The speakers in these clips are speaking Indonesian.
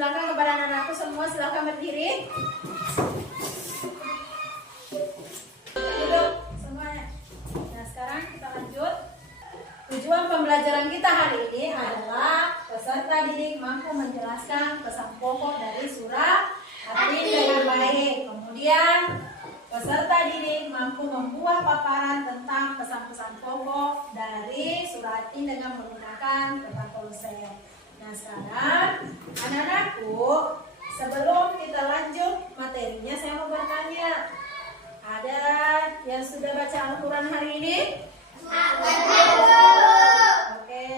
persilakan kepada anak-anakku semua, silakan berdiri. Duduk semuanya. Nah, sekarang kita lanjut. Tujuan pembelajaran kita hari ini adalah peserta didik mampu menjelaskan pesan pokok dari surah At-Tin dengan baik. Kemudian peserta didik mampu membuat paparan tentang pesan-pesan pokok dari surah At-Tin dengan menggunakan kertas pulpen. Nah, sekarang anak-anakku, sebelum kita lanjut materinya, saya mau bertanya, ada yang sudah baca Al-Quran hari ini? Oke.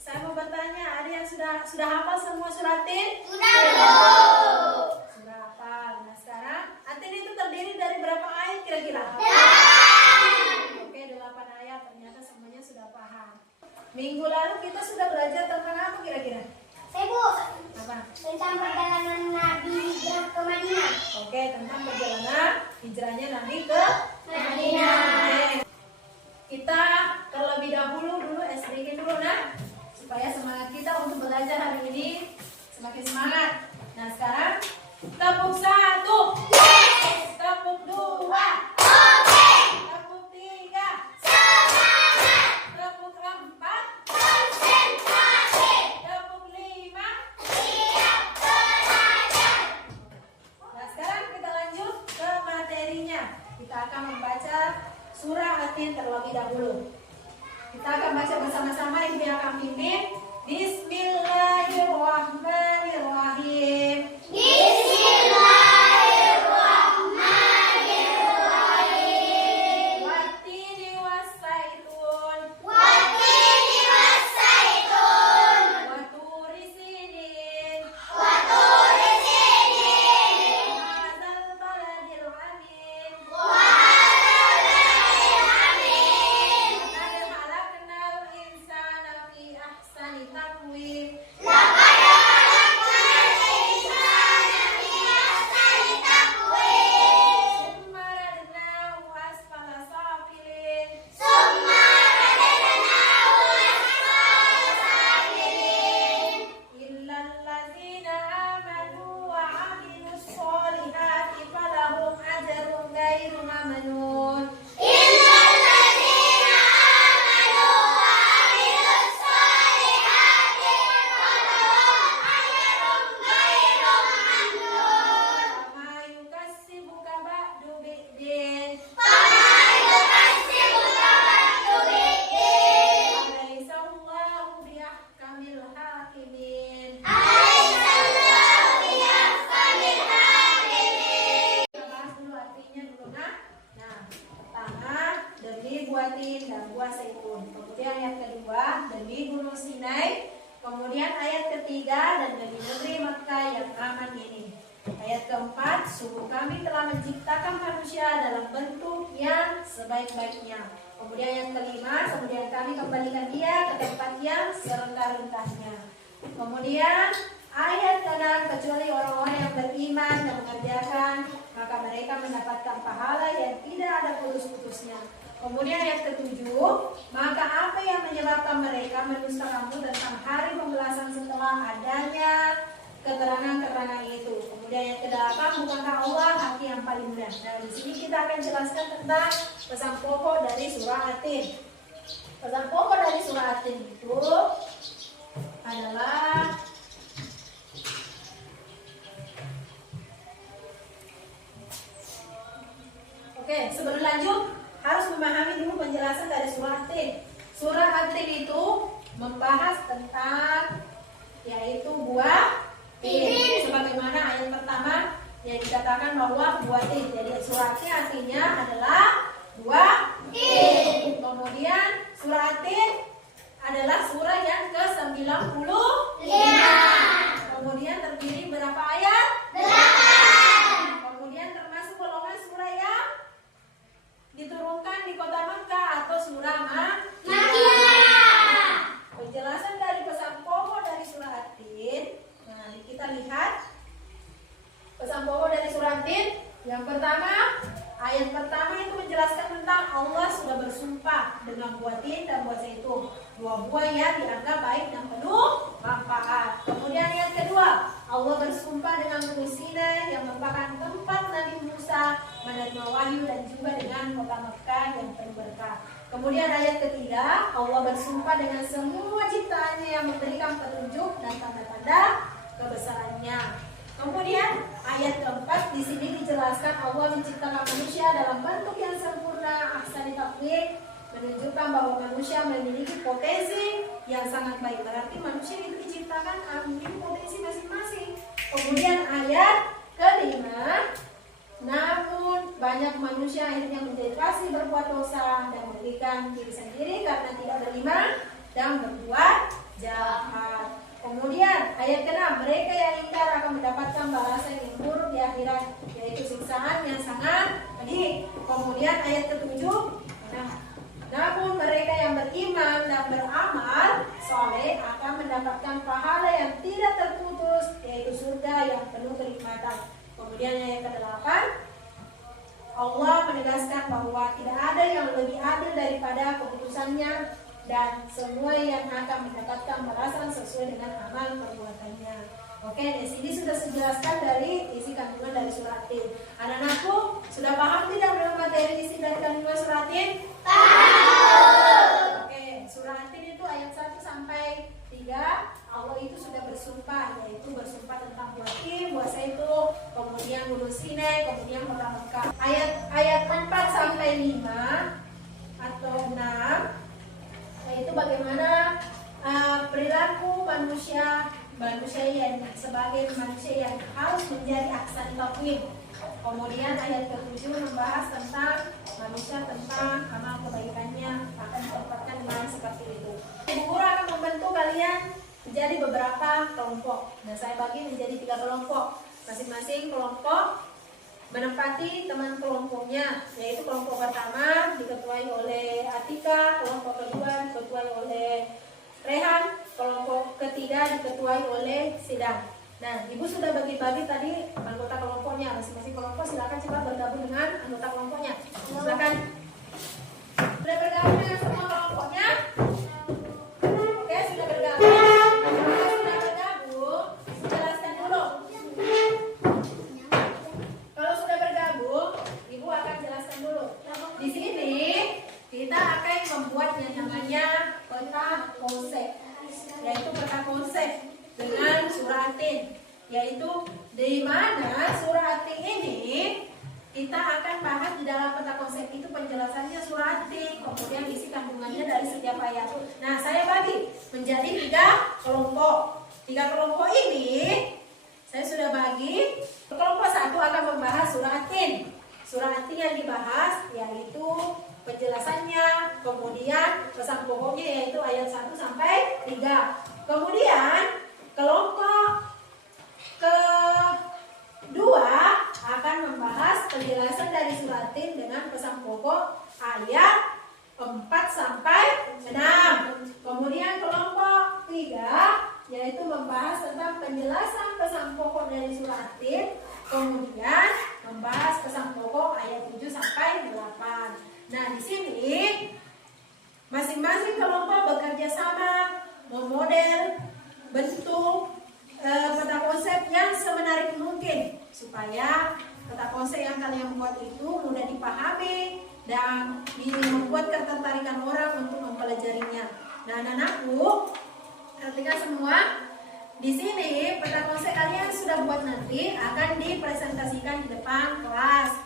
Saya mau bertanya, ada yang sudah hafal semua surah At-Tin? Sudah hafal. Nah, sekarang At-Tin itu terdiri dari berapa ayat kira-kira? Oke, 8 ayat. Ternyata semuanya sudah paham. Minggu lalu kita sudah belajar tentang apa kira-kira? Bu, Apa? tentang perjalanan Nabi hijrah ke Madinah. Oke, tentang perjalanan hijrahnya Nabi ke Madinah. Oke. Kita terlebih dahulu SDG dulu nah, supaya semangat kita untuk belajar hari ini semakin semangat. Nah, sekarang tepuk 1. Yes. Tepuk 2. Oke. Tepuk 3. Semangat. Tepuk 4. Konsentrasi. Tepuk 5. Siap belajar. Nah, sekarang kita lanjut ke materinya. Kita akan membaca surah At-Tin terlebih dahulu. Kita akan baca bersama-sama, Ibu yang akan pimpin. Bismillahirrahmanirrahim. Bismillahirrahmanirrahim. Wattini wassaitun. Wattini wassaitun. Waturi sinin. Waturi sinin. Hadzal baladil amin. Wahadal amin. Laqad khalaqnal insana fi ahsani taqwim. Laqad khalaqnal insana fi ahsani taqwim. Tsumma radadnahu asfala safilin. Summa radadnahu asfala safilin. Illal ladzina amanu wa 'amilus solihati falahum ajrun ghairu mamnun. Illal ladzina amanu wa 'amilus solihati falahum ajrun ghairu mamnun. Fama yukassibuka ba'du bi'din. Fama yukassibuka ba'du biddin. Alaysa Allahu biahkamil hakimin. Alaihissalam biyahkamil hakimin. Kita bahas dulu artinya dulu nah. Nah, pertama demi buah tin dan buah zaitun. Kemudian ayat kedua demi gunung Sinai. Kemudian ayat ketiga dan demi negeri Makkah yang aman ini. Ayat keempat, sungguh kami telah menciptakan manusia dalam bentuk yang sebaik-baiknya. Kemudian yang kelima, kemudian kami kembalikan dia ke tempat yang serendah-rendahnya. Kemudian ayat ke-6, kecuali orang-orang yang beriman dan mengerjakan, maka mereka mendapatkan pahala yang tidak ada putus-putusnya. Kemudian ayat ke-7, maka apa yang menyebabkan mereka mendustakanmu tentang hari pembalasan setelah adanya keterangan-keterangan itu. Kemudian ayat ke-8, bukankah Allah Hakim yang paling mudah. Nah, di sini kita akan jelaskan tentang pesan pokok dari surah At-Tin. Pesan pokok dari surah At-Tin itu adalah Oke, sebelum lanjut harus memahami dulu penjelasan dari surah At-Tin. Surah At-Tin itu membahas tentang yaitu buah tin. Sebagaimana ayat pertama yang dikatakan bahwa buah tin. Jadi surah At-Tin artinya adalah buah tin. Kemudian surah At-Tin adalah surah yang ke-95. Kemudian terdiri berapa ayat? 8. Kemudian termasuk golongan surah yang diturunkan di kota Makkah atau surah Madinah. Penjelasan dari pesan pokok dari surah At-Tin. Nah, kita lihat pesan pokok dari surah At-Tin. Yang pertama, ayat pertama itu menjelaskan tentang Allah sudah bersumpah dengan buah tin dan buah zaitun, dua buah yang dianggap baik dan penuh manfaat. Kemudian kota Mekah yang penuh berkah. Kemudian ayat ketiga, Allah bersumpah dengan semua ciptaannya yang memberikan petunjuk dan tanda-tanda kebesarannya. Kemudian ayat keempat di sini dijelaskan Allah menciptakan manusia dalam bentuk yang sempurna, ahsani taqwim, menunjukkan bahwa manusia memiliki potensi yang sangat baik. Berarti manusia itu diciptakan memiliki potensi masing-masing. Kemudian ayat kelima, namun banyak manusia akhirnya menjadi fasik, berbuat dosa dan merugikan diri sendiri karena tidak beriman dan berbuat jahat. Kemudian ayat ke-6, mereka yang ingkar akan mendapatkan balasan yang buruk di akhirat, yaitu siksaan yang sangat pedih. Kemudian ayat ke-7, namun mereka yang beriman dan beramal soleh akan mendapatkan pahala yang tidak terputus, yaitu surga yang penuh kenikmatan. Kemudian ayat ke-8, Allah menegaskan bahwa tidak ada yang lebih adil daripada keputusannya dan semua yang akan mendapatkan balasan sesuai dengan amal perbuatannya. Oke, di sini sudah dijelaskan dari isi kandungan dari surat Tin. Anak-anakku sudah paham tidak dengan materi isi dari kandungan surat Tin? Oke, surat Tin itu ayat 1 sampai 3 Allah itu sudah bersumpah, yaitu bersumpah tentang buah Tin, buah zaitun, kemudian Gunung Sinai, kemudian kota Mekah. Ayat 4 sampai 5 atau 6 yaitu bagaimana perilaku manusia yang sebagai manusia yang harus menjadi ahsani taqwim. Kemudian ayat ke-7 membahas tentang manusia, tentang amal kebaikannya akan ditempatkan di mana seperti itu. Ibu guru akan membantu kalian menjadi beberapa kelompok. Nah, saya bagi menjadi 3 kelompok. Masing-masing kelompok menempati teman kelompoknya, yaitu kelompok pertama diketuai oleh Atika, kelompok kedua diketuai oleh Rehan, kelompok ketiga diketuai oleh Sidang. Nah, Ibu sudah bagi-bagi tadi anggota kelompoknya. Masing-masing kelompok silakan cepat bergabung dengan anggota kelompoknya. Silakan. Sudah bergabung dengan semua kelompoknya? Oke, sudah bergabung. Kalau sudah bergabung, jelaskan dulu. Kalau sudah bergabung, Ibu akan jelaskan dulu. Di sini kita akan membuat yang namanya peta konsep, yaitu peta konsep dengan surat Tin, yaitu di mana surat Tin ini kita akan bahas di dalam peta konsep itu penjelasannya surat Tin, kemudian isi kandungannya dari setiap ayat. Nah, saya bagi menjadi 3 kelompok. 3 kelompok ini saya sudah bagi. Kelompok 1 akan membahas surat Tin. Surat Tin yang dibahas yaitu penjelasannya, kemudian pesan pokoknya yaitu ayat 1 sampai 3. Kemudian kelompok kedua akan membahas penjelasan dari surat Tin dengan pesan pokok ayat 4 sampai 6. Kemudian kelompok 3 yaitu membahas tentang penjelasan pesan pokok dari surat Tin, kemudian membahas pesan pokok ayat 7 sampai 8. Nah, di sini masing-masing kelompok bekerja sama memodel bentuk peta konsep yang semenarik mungkin supaya peta konsep yang kalian buat itu mudah dipahami dan membuat ketertarikan orang untuk mempelajarinya. Nah, anak-anakku, perhatikan semua. Di sini peta konsep kalian sudah buat nanti akan dipresentasikan di depan kelas.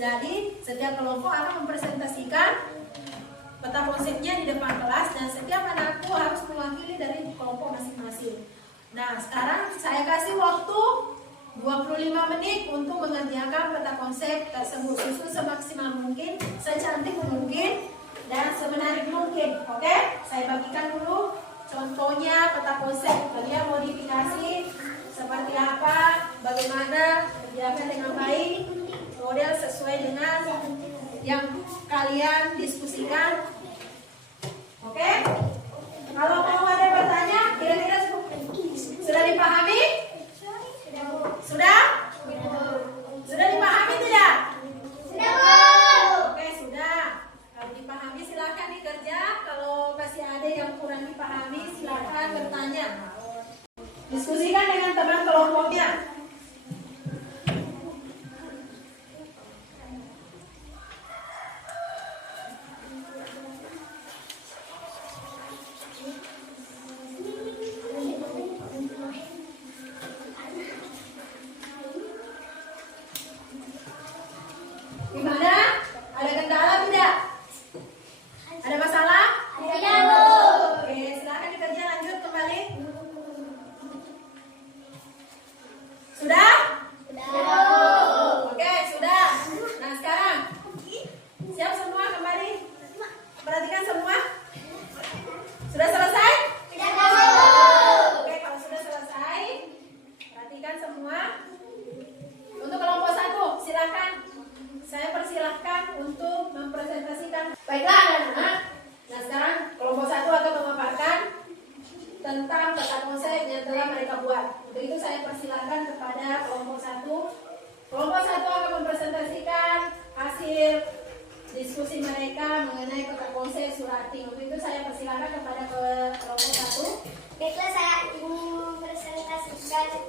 Jadi setiap kelompok akan mempresentasikan peta konsepnya di depan kelas dan setiap anakku harus mewakili dari kelompok masing-masing. Nah, sekarang saya kasih waktu 25 menit untuk mengerjakan peta konsep tersebut. Susun semaksimal mungkin, secantik mungkin, dan semenarik mungkin. Oke? Saya bagikan dulu contohnya peta konsep. Kalian modifikasi seperti apa, bagaimana kerjakan dengan baik, model sesuai dengan yang kalian diskusikan. Oke? Kalau mau ada yang bertanya, kira-kira sudah dipahami? Sudah? Sudah dipahami tidak? Oke, sudah. Kalau dipahami silakan dikerja. Kalau masih ada yang kurang dipahami silakan bertanya. Diskusikan dengan teman kelompoknya. Untuk itu saya persilakan kepada kelompok 1. Kelompok 1 akan mempresentasikan hasil diskusi mereka mengenai peta konsep surah At-Tin. Untuk itu saya persilakan kepada kelompok 1. Baiklah, saya ingin mempresentasikan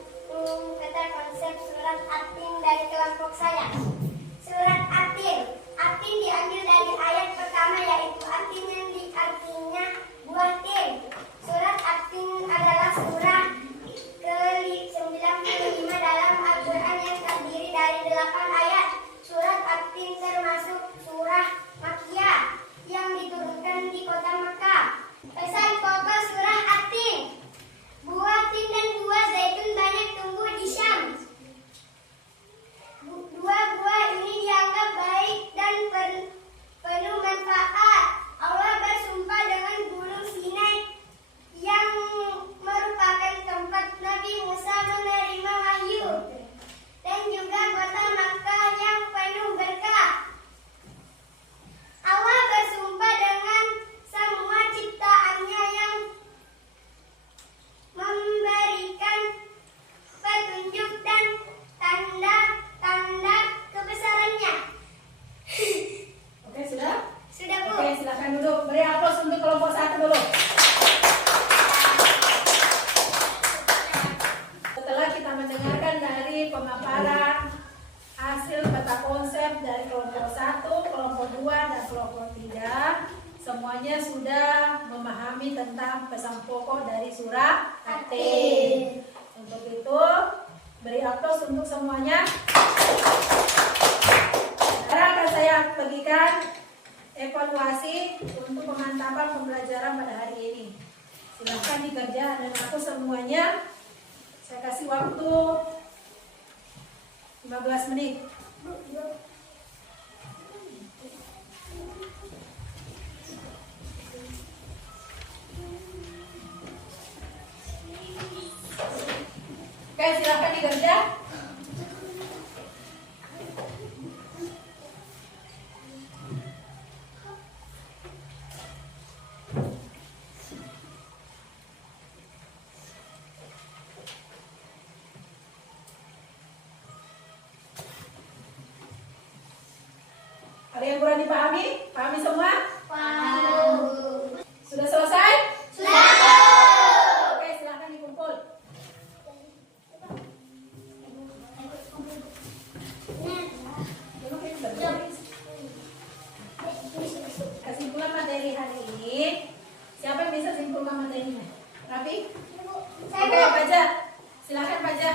peta konsep surat At-Tin dari kelompok saya. Surat At-Tin. At-Tin diambil dari ayat pertama, yaitu At-Tin yang artinya buah tin. Surat At-Tin adalah surah ke-95 dalam Al-Quran yang terdiri dari 8 ayat. Surat At-Tin termasuk surah Makkiyah yang diturunkan di kota Makkah. Pesan pokok surah At-Tin: buah tin dan buah zaitun banyak tumbuh di Syam. Dua buah ini dianggap baik dan penuh manfaat. Allah bersumpah dengan gunung Sinai yang merupakan tempat Nabi Musa menerima wahyu, dan juga kota Makkah yang penuh berkah. Allah bersumpah dengan semua ciptaannya yang memberikan petunjuk dan tanda-tanda kebesarannya. Oke, sudah? Sudah, Bu. Oke, silakan duduk. Beri aplaus untuk kelompok 1 dulu. Setelah kita mendengarkan dari pemaparan hasil peta konsep dari kelompok 1, kelompok 2, dan kelompok 3, semuanya sudah memahami tentang pesan pokok dari surah At-Tin. Untuk itu, beri aplaus untuk semuanya. Sekarang akan saya bagikan evaluasi untuk pemantapan pembelajaran pada hari ini. Silahkan dikerja dan aku semuanya. Saya kasih waktu 15 menit. Oke, silahkan dikerja. Ada yang kurang dipahami? Pahami semua? Sudah selesai? Sudah. Oke, silahkan dikumpul. Kesimpulan materi hari ini. Siapa yang bisa simpulkan materinya? Raffi? Saya, Oke, Bu. baca. Silahkan baca.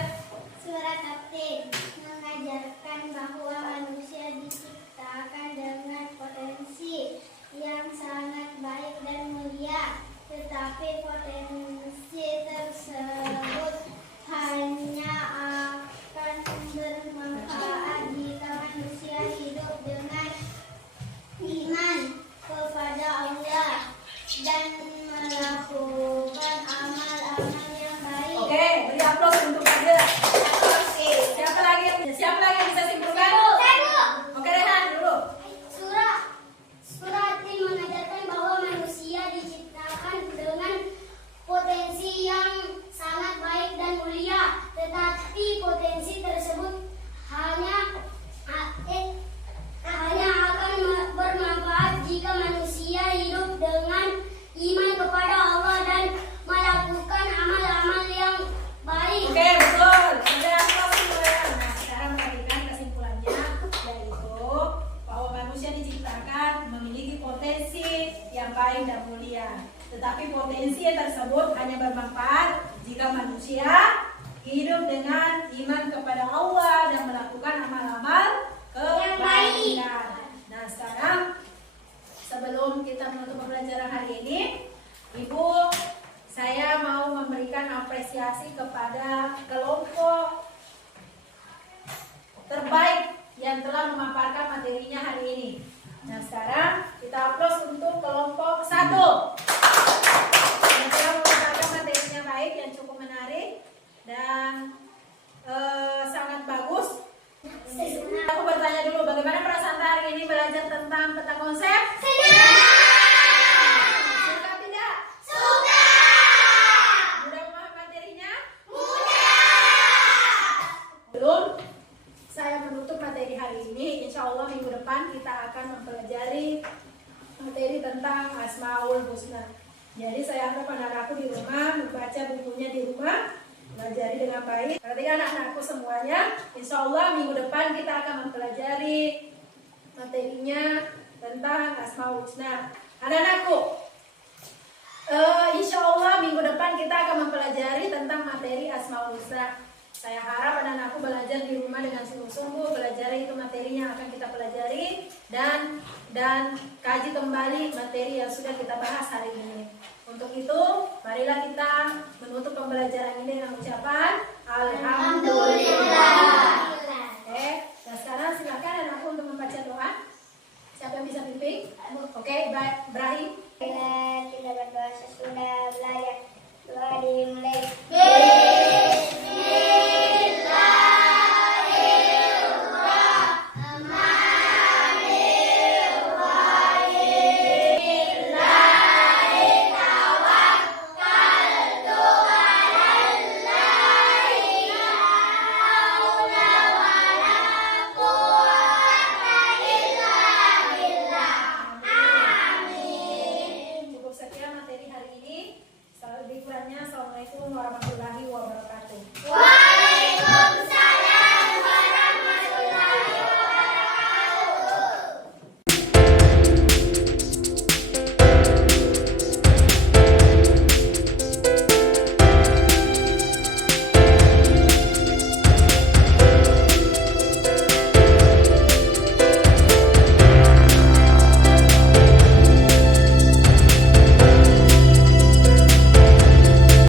Surat At-Tin mengajarkan bahwa manusia diciptakan dengan potensi yang sangat baik dan mulia, tetapi potensi tersebut hanya akan bermanfaat jika manusia hidup dengan iman kepada Allah dan melakukan amal-amal yang baik. Oke, beri aplaus untuk Fadil. Siapa lagi yang bisa simpulkan? Saya, Bu. Oke, Rehan dulu. Surah At-Tin mengajarkan bahwa manusia diciptakan dengan potensi yang sangat baik dan mulia, tetapi potensi tersebut hanya akan bermanfaat jika manusia hidup dengan iman kepada Allah dan melakukan amal-amal yang baik. Oke, betul. Ada aplaus untuk Rehan. Nah, sekarang perhatikan kesimpulannya, yaitu bahwa manusia diciptakan memiliki potensi yang baik dan mulia. Tetapi potensi tersebut hanya bermanfaat jika manusia hidup dengan iman kepada Allah dan melakukan amal-amal kebaikan. Nah, sekarang sebelum kita menutup pembelajaran hari ini, Ibu, saya mau memberikan apresiasi kepada kelompok terbaik yang telah memaparkan materinya hari ini. Nah, sekarang kita aplaus untuk kelompok 1 yang telah memaparkan materinya baik, yang cukup menarik dan sangat bagus. Aku bertanya dulu, bagaimana perasaan hari ini belajar tentang peta konsep? Senang. Suka husna. Jadi saya harap anak-anakku di rumah membaca bukunya di rumah, pelajari dengan baik. Perhatikan anak-anakku semuanya, insya Allah minggu depan kita akan mempelajari materinya tentang Asmaul Husna. Anak-anakku, insya Allah minggu depan kita akan mempelajari tentang materi Asmaul Husna. Saya harap anak-anakku belajar di rumah dengan sungguh-sungguh, belajar itu materi yang akan kita pelajari dan kaji kembali materi yang sudah kita bahas hari ini. Untuk itu, marilah kita menutup pembelajaran ini dengan ucapan Alhamdulillah. Oke, dan sekarang silakan anakku untuk membaca doa. Siapa yang bisa pimpin? Oke, baik, Ibrahim. Kita berdoa sesudah belajar. Doa dimulai. Cukup sekian materi hari ini. Lebih kurangnya, Assalamualaikum warahmatullahi wabarakatuh.